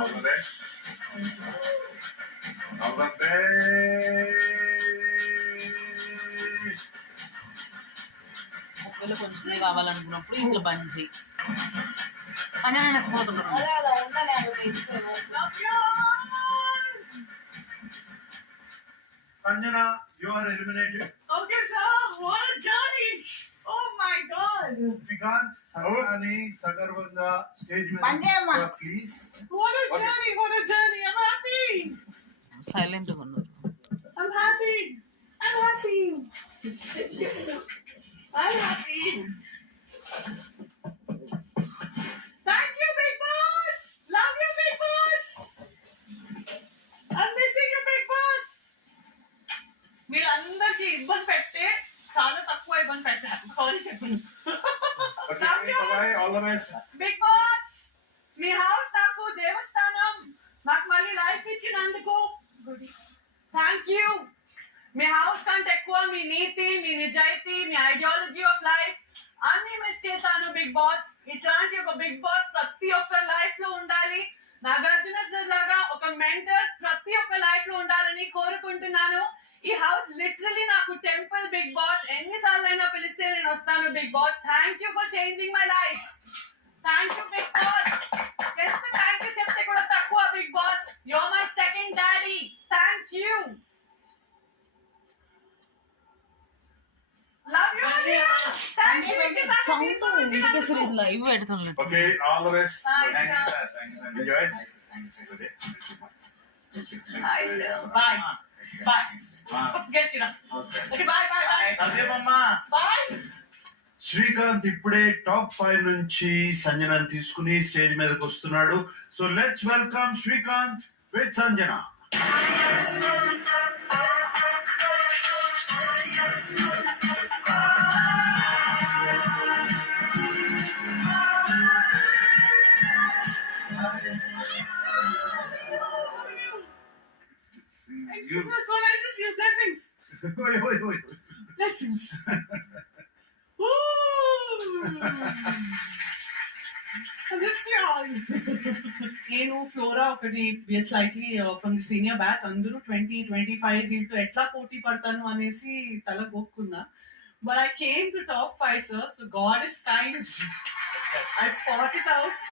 All the best. All the best. ఒకవేళ కొంచెం కావాలనుకున్నప్పుడు ఇంట్లో బంద్ చేయి అని నేను పోతున్నాను. Sanjana, you are eliminated. Okay, sir. What a journey! Oh my God! Shrikant, Sanjani, Sagarvanga, stage manager, please. What a journey! What a journey! I'm happy. సైలెంట్గా ఉన్నారు. I'm happy. I'm happy. I'm happy. Thank you, Big Boss. Love you, Big Boss. I'm missing you, Big Boss. మీరందరికి ఇబ్బంది పెట్టే చాలా తక్కువ ఇబ్బంది పెట్టారు. సారీ చెప్పండి. All the best. Bigg Boss మీ హౌస్ నాకు దేవస్థానం. నాకు మళ్ళీ లైఫ్ ఇచ్చినందుకు థ్యాంక్ యూ. మీ హౌస్ కంటే ఎక్కువ మీ నీతి, మీ నిజాయితీ, మీ ఐడియాలజీ ఆఫ్ లైఫ్ అన్ని మిస్ చేశాను బిగ్ బాస్. ఇట్లాంటి ఒక బిగ్ బాస్ ప్రతి ఒక్కరి లైఫ్ లో ఉండాలి. నాగార్జున సార్ లాగా ఒక మెంటర్ ప్రతి ఒక్క లైఫ్ లో ఉండాలని కోరుకుంటున్నాను. ఈ హౌస్ లిటరలీ నాకు టెంపుల్ బిగ్ బాస్. ఎన్నిసార్లు అయినా పిలిస్తే నేను వస్తాను Bigg Boss. Thank you for changing my life. Thank you Bigg Boss. ఎంత థ్యాంక్ యూ చెప్తే కూడా తక్కువ Bigg Boss. You are my second daddy. Thank you. Love you. Thank you. Sound live పెడుతున్నాడు. Okay, all the best. Thank Thank you, you, sir. Thank you, sir. Enjoy. Bye, sir. Bye. Bye. Get you now. Okay, bye, bye, bye. అదే మమ్మా. Bye. శ్రీకాంత్ ఇప్పుడే టాప్ 5 నుంచి సంజనాని తీసుకుని స్టేజ్ మీదకి వస్తున్నాడు. So let's welcome Srikanth విత్ Sanjana. This is so nice to see you. Blessings. Oi. Blessings. నేను Flora ఒకటి slightly from the senior batch. అందరూ 20-25 వీళ్ళతో ఎట్లా పోటీ పడతాను అనేసి తల గొక్కున్నా. But I came to top 5, sir. So God is kind. I fought it out.